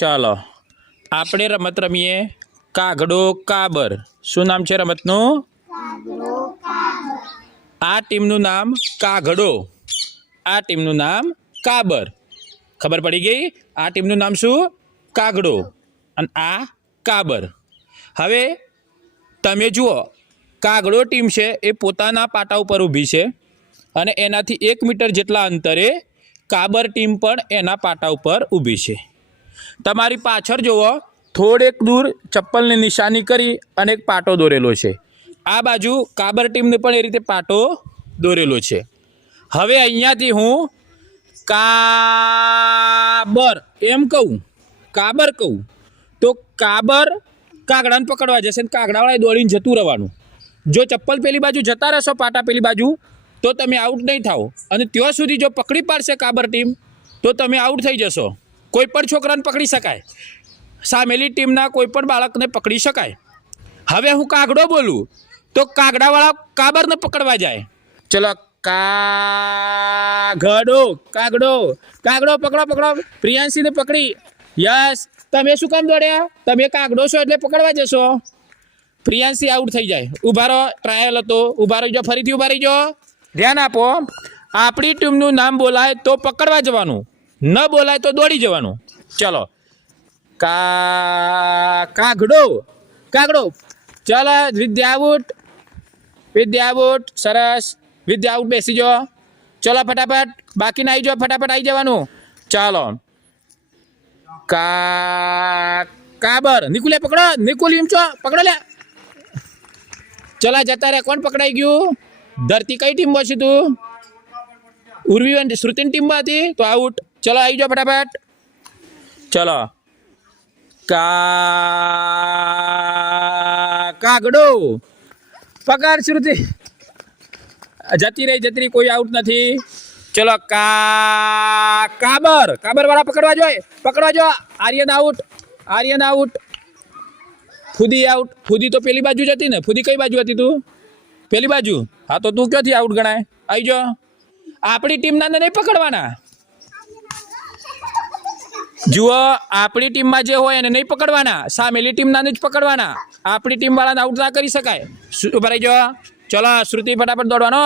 ચાલો આપણે રમત રમીએ કાગડો કાબર। શું નામ છે રમતનું? આ ટીમનું નામ કાગડો, આ ટીમનું નામ કાબર। ખબર પડી ગઈ? આ ટીમનું નામ શું? કાગડો અને આ કાબર। હવે તમે જુઓ, કાગડો ટીમ છે એ પોતાના પાટા ઉપર ઊભી છે અને એનાથી 1 મીટર જેટલા અંતરે કાબર ટીમ પણ એના પાટા ઉપર ઊભી છે। તમારી પાછળ જુઓ, થોડેક દૂર ચપ્પલની નિશાની કરી અને એક પાટો દોરેલો છે। આ બાજુ કાબર ટીમને પણ એ રીતે પાટો દોરેલો છે। હવે અહીંયાથી હું કાબર એમ કહું, કાબર કહું તો કાબર કાગડાને પકડવા જશે ને કાગડાવાળાએ દોડીને જતું રહેવાનું। જો ચપ્પલ પેલી બાજુ જતા રહેશો પાટા પેલી બાજુ તો તમે આઉટ નહીં થાઓ, અને ત્યાં સુધી જો પકડી પાડશે કાબર ટીમ તો તમે આઉટ થઈ જશો। કોઈ પણ છોકરાને પકડી શકાય, સામેલી ટીમના કોઈ પણ બાળકને પકડી શકાય। હવે હું કાગડો બોલું તો કાગડાવાળા કાબરને પકડવા જાય। ચલો, કાગડો, કાગડો, કાગડો પકડો, પકડો, પ્રિયાંશીને પકડી। યસ, તમે શું કામ દોડ્યા? તમે કાગડો છો એટલે પકડવા જશો। પ્રિયાંશી આઉટ થઈ જાય। ઊભા રહો, ટ્રાયલ હતો, ઊભા રહી જાઓ, ફરીથી ઊભા રહી જાઓ। ધ્યાન આપો, આપણી ટીમનું નામ બોલાય તો પકડવા જવાનું, ન બોલાય તો દોડી જવાનું। ચલો, કાગડો, કાગડો, ચલો, વિદ્યા આઉટ, વિદ્યા આઉટ, સરસ, વિદ્યા આઉટ, બેસી જાઓ। ચલો ફટાફટ, બાકીના આવી જાઓ, ફટાફટ આવી જવાનું। ચાલો, કાબર, નિકુલે પકડો, નિકુલ એમ છો, પકડો લે। ચલા જતા રે, કોણ પકડાઈ ગયું? ધરતી કઈ ટીમમાં છે તું? ઉર્વી શ્રુતિની ટીમમાં હતી તો આઉટ। ચલો આવી જાઓ ફટાફટ। ચલો, કાગડો પકડ, શ્રુતિ જતી રહી, કોઈ આઉટ નથી। ચલો, કાબર, કાબર વાળા પકડવા જોઈએ, પકડવા જો। Aryan out, Aryan out, Fudi out, Fudi તો પેલી બાજુ જ હતી ને? ફુદી કઈ બાજુ હતી તું? પેલી બાજુ? હા તો તું ક્યાંથી આઉટ ગણાય? આવી જો, આપણી ટીમના નહીં પકડવાના। જુઓ, આપણી ટીમમાં જે હોય એને નહીં પકડવાના, સામેલી ટીમના જ પકડવાના। આપણી ટીમ વાળાને આઉટ ના કરી શકાય। ઉભા રહી જાઓ। ચલો, શ્રુતિ ફટાફટ દોડવાનો।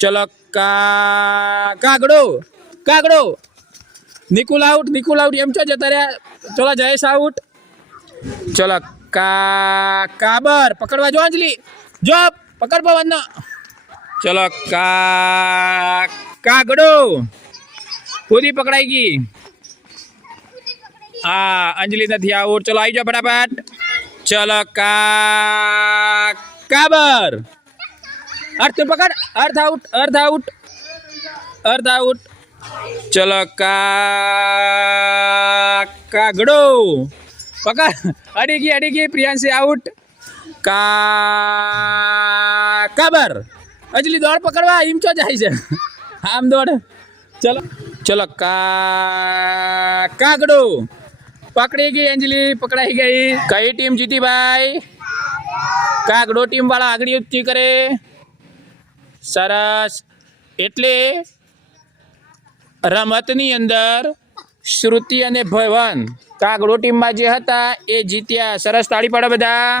ચલો, કાગડો, કાગડો, નિકુલ આઉટ, નિકુલ આઉટ, એમ છો જતા રહ્યા। ચલો, જયેશ આઉટ। ચલો, કાબર પકડવા જો, અંજલિ જો, પકડ પવન। ચલો, કાગડો, ખુદી પકડાઈ ગઈ। હા, અંજલિ નથી આઉટ। ચલો આવી જાઓ ફટાફટ। ચલો, કાબર, અર્થ પકડ, અર્થ આઉટ, અર્થ આઉટ, અર્થ આઉટ। ચલો, કાગડો પકડ, અડી ગઈ, પ્રિયાંશી આઉટ। કાબર, અંજલિ દોડ પકડવા, એમ ચો જાય છે, આમ દોડ। ચલો, ચલો, કાગડો પકડી ગઈ, અંજલિ પકડાઈ ગઈ। કઈ ટીમ જીતી ભાઈ? કાગડો ટીમ વાળા આગળ યુક્તિ કરે, સરસ। એટલે રમતની અંદર શ્રુતિ અને ભવન કાગડો ટીમમાં જે હતા એ જીત્યા। સરસ, તાળી પાડો બધા।